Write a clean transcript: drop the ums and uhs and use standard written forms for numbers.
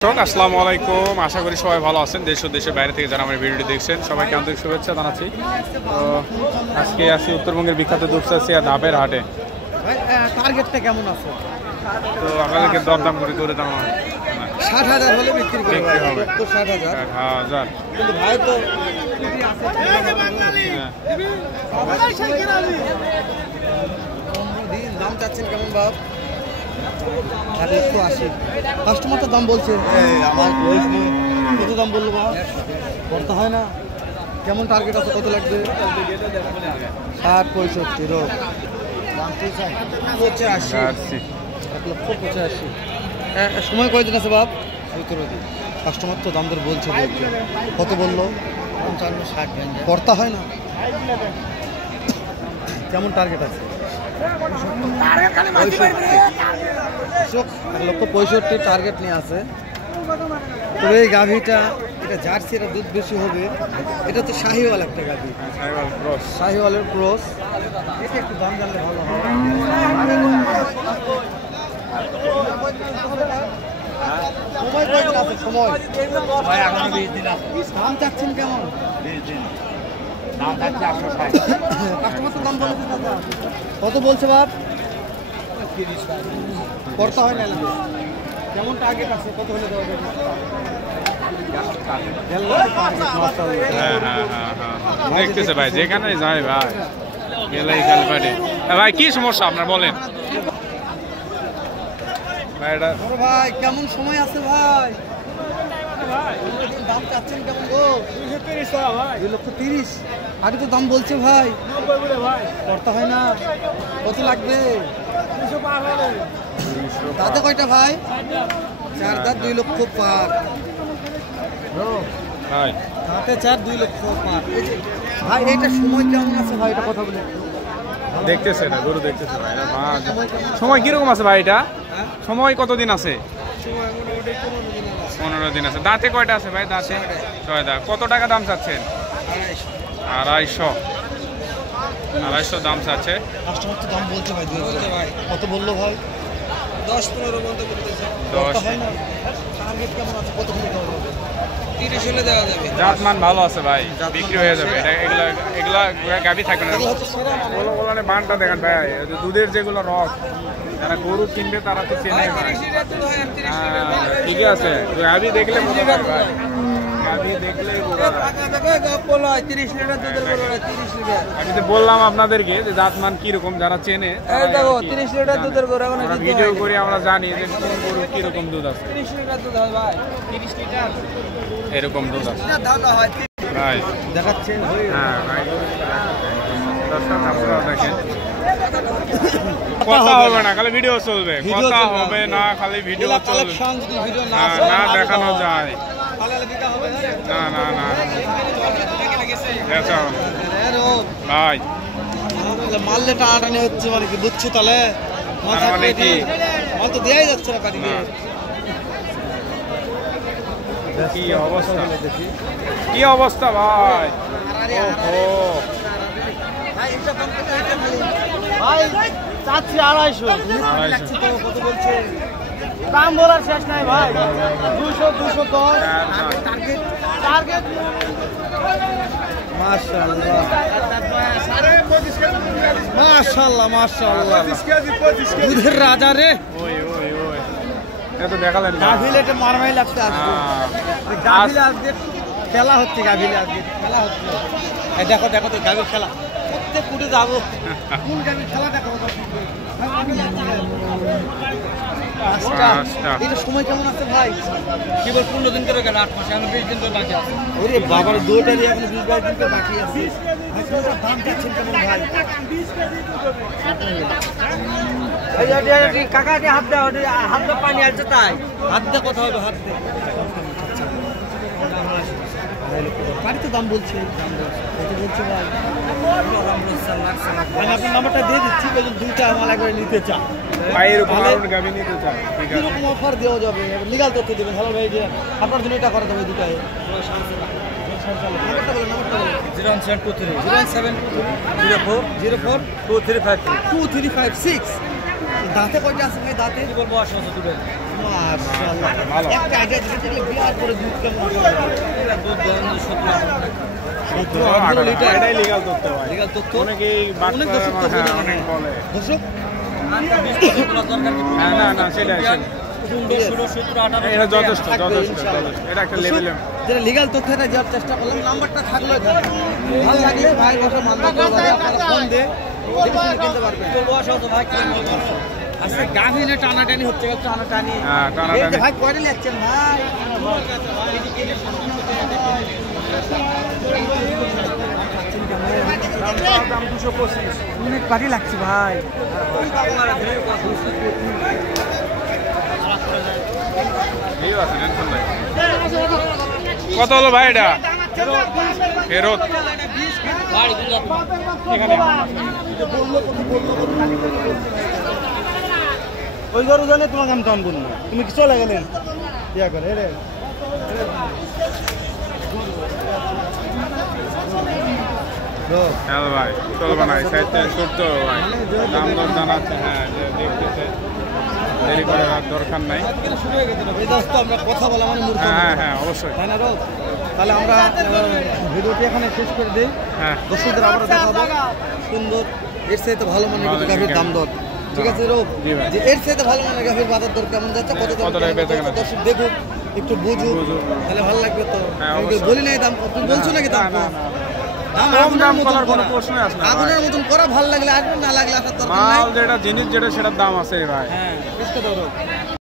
আসসালামু আলাইকুম, আশা করি সবাই ভালো আছেন। দেশ ও দেশের বাইরে থেকে যারা আমার ভিডিওটি দেখছেন সবাইকে আন্তরিক শুভেচ্ছা জানাচ্ছি। তো আজকে আসি উত্তরবঙ্গের বিখ্যাত দুপচাচিয়া ধাপের হাটে। টার্গেটটা কেমন আছে? তো আপনাদেরকে দরদাম করে দাম ৬০,০০০ হলে বিক্রি হবে। তো ৬০,০০০ কিন্তু ভাই তো দাম চাচ্ছেন কেমন বাপ? ১,৮০,০০০। কাস্টমার তো দাম বলছে, কত দাম বললো বাপ? করতে হয় না। কেমন টার্গেট আছে, কত লাগবে? ৬০-৬৫ রোগ ৮৫, ১,৮৫,০০০। সময় কয়দিন আছে বাপ? ১৭ দিন। কাস্টমার তো দাম দর বলছে, কত বললো? ৫৫-৬০ করতে হয় না। কেমন টার্গেট আছে? ১,৬৫,০০০ টার্গেট নিয়ে আছে। তবে এই গাভীটা, এটা জার্সি, এটা দুধ বেশি হবে। এটা তো শাহিওয়াল একটা গাভী, শাহিওয়ালের ক্রস। এটা একটু দাম জানলে ভালো হয়। সময় কয়দিন আছে? সময় দাম চাচ্ছেন কেমন? কাস্টমার তো দাম বলেছে, কত বলছে বাপ? করতে হয় না। কেমন টার্গেট আছে, কত হলে দেওয়া যাবে? দেখতেছে ভাই, যেখানে যায় ভাই গেলেই খেলবাড়ি। ভাই কি সমস্যা আপনার বলেন ভাই? এটা ভাই কেমন সময় আছে ভাই? দাম চাচ্ছেন কেমন গো? ২,৩০,০০০। আগে তো দাম বলছে ভাই, করতে হয় না। কত লাগবে? দাঁতে কয়টা ভাই? ৪ দাঁত, ২ লক্ষ পার। দাঁতে ৪, ২ লক্ষ পার। ভাই এইটা সময় কেমন আছে ভাই? এটা কথা বলে দেখতেছে না, গরু দেখতেছে ভাই। সময় কিরকম আছে ভাই? এটা সময় কতদিন আছে? 15 দিন আছে। দাঁতে কয়টা আছে ভাই? দাঁতে ৬ দাঁত। কত টাকা দাম চাচ্ছেন? ২৫০ দাম চাচ্ছে। কাস্টমার তো দাম বলছে ভাই, কত বললো ভাই? ১০-১৫ বলতে বলতেছে। ১০ টার্গেট কেমন আছে, কত হলে দেওয়া যাবে? ৩০ হলে দেওয়া যাবে। জাতমান ভালো আছে ভাই, বিক্রি হয়ে যাবে। এটা এগুলা গাভী থাকবে না। ওগুলো বানটা দেখেন ভাই, দুধের যেগুলো রস, যারা গরু কিনবে তারা তো চেনে ভাই। ঠিকই আছে, গাভী দেখলে বোঝা যায় ভাই, গাভী দেখলে আমি তো বললাম আপনাদেরকে যে জাতমান কিরকম, যারা চেনে ৩০ লিটার দুধের গরু। ভিডিও করে আমরা জানি যে কোন গরু কিরকম দুধ আছে। ৩০ লিটার দুধ হয় ভাই, 30 লিটার এরকম দুধ আছে হয় ভাই, দেখাচ্ছেন। হ্যাঁ ভাই, দর্শক আপনারা দেখেন, কথা হবে না, খালি ভিডিও চলবে। কথা হবে না, খালি ভিডিও চলবে। না দেখানো যায় না, না না ভাই, মারলে টানাটানি হচ্ছে মানে কি, বুঝছো? তাহলে মানে কি মাল তো দেয়াই যাচ্ছে না কাটিয়ে। কি অবস্থা, কি অবস্থা ভাই? ভাই চাচ্ছি ২৫০। কত বলছে? দাম বলার শেষ নাই ভাই। ২০০-২১০ টার্গেট। মাশাআল্লাহ মাশাআল্লাহ মাশাআল্লাহ, দুধের রাজা রে। এটা দেখালেন গাভিলে, এটা মারমাই লাগছে আজকে। গাভিলে আজকে খেলা হচ্ছে, গাভিলে আজকে খেলা হচ্ছে। এই দেখো দেখো তো গাভির খেলা, প্রত্যেক কুটে যাবো। কোন গাভির খেলা দেখো। এটা সময় কেমন আছে ভাই? কেবল 15 দিন করে গেল, 8 মাস, এখন 20 দিন তো বাকি আছে। ওরে বাবার, দুইটা দিয়ে এখন 20-22 দিন করে বাকি আছে। দাম চাচ্ছেন কেমন ভাই? কাকা হাত দেওয়া, হাত দিয়ে পানি আসছে, তাই হাত দিয়ে কথা হবে। হাত দিয়ে গাড়িতে দাম বলছে, কত বলছে ভাই? আমি আপনার নাম্বারটা দিয়ে দিচ্ছি, দুইটা আমার একবারে নিতে চান। কিরকম অফার দেওয়া যাবে? লিগাল তথ্য দেবেন। হ্যালো ভাই, যে আপনার জন্য এটা করা যাবে দুটাই। 07230404235 2356। দাঁতে কয়টা আছে ভাই? দাঁতে বলবো 8 দুটো মাশাআল্লাহ ভালো। একটা আইডিয়া দিতে গেলে বিয়ার করে দুধ কেমন দুধ দেন 17 লিটার এটাই লিগ্যাল তথ্য ভাই। লিগ্যাল তথ্য অনেকেই অনেক দর্শক তো হ্যাঁ, বলে অনেক বলে। দর্শক হ্যাঁ, না সেটাই এটা যথেষ্ট যথেষ্ট। এটা একটা লেভেলে যেটা লিগ্যাল তথ্যটা যাওয়ার চেষ্টা করলাম, নাম্বারটা থাকলো এখানে। ভালো লাগলে ভাই বসে মানতে পারবে, আপনারা ফোন দিয়ে দেখে শুনে কিনতে পারবেন। আচ্ছা গাভিনে টানাটানি হচ্ছে, টানাটানি হ্যাঁ, টানাটানি। এই যে ভাই কয়টা নিচ্ছেন ভাই? দাম 225। অনেক বাড়ি লাগছে ভাই। ঠিক আছে, টেনশন নাই। কত হলো ভাই এটা? ফেরত এখানে ওই গরু জানে তোমাকে আমি টানবো না, তুমি কি চলে গেলেন ইয়া করে রে। হ্যাঁ ভাই, চলবে না, সাইডে করতে হবে ভাই। দাম দর জানাচ্ছে, হ্যাঁ যে দেখতেছে, দেরি করার আর দরকার নাই। এই দোস্ত আমরা কথা বলা মানে মূর্খ না। হ্যাঁ হ্যাঁ অবশ্যই। তাই না রোগ? তাহলে আমরা ভিডিওটি এখানে শেষ করে দিই। হ্যাঁ দর্শকদের আবার দেখাবো সুন্দর এর চাইতে ভালো মানের কিছু গাভীর দাম দর। ঠিক আছে রোগ? জি ভাই। যে এর চাইতে ভালো মানের গাভীর বাজার দর কেমন যাচ্ছে, কত দাম কত টাকা বেচা কেনা? দর্শক দেখুক, একটু বুঝুক, তাহলে ভালো লাগবে তো। হ্যাঁ, আমি অবশ্যই। বলি নাই দাম, তুমি বলছো নাকি দাম? না, না, না। দাম কম আগুনের দাম মতন করার কোনো করা। প্রশ্নই আসে না ভাই। আগুনের মতন করা, ভালো লাগলে আসবে, না লাগলে আসার দরকার নাই। মাল যেটা জিনিস যেটা সেটার দাম আছে ভাই। হ্যাঁ, বুঝতে পারো।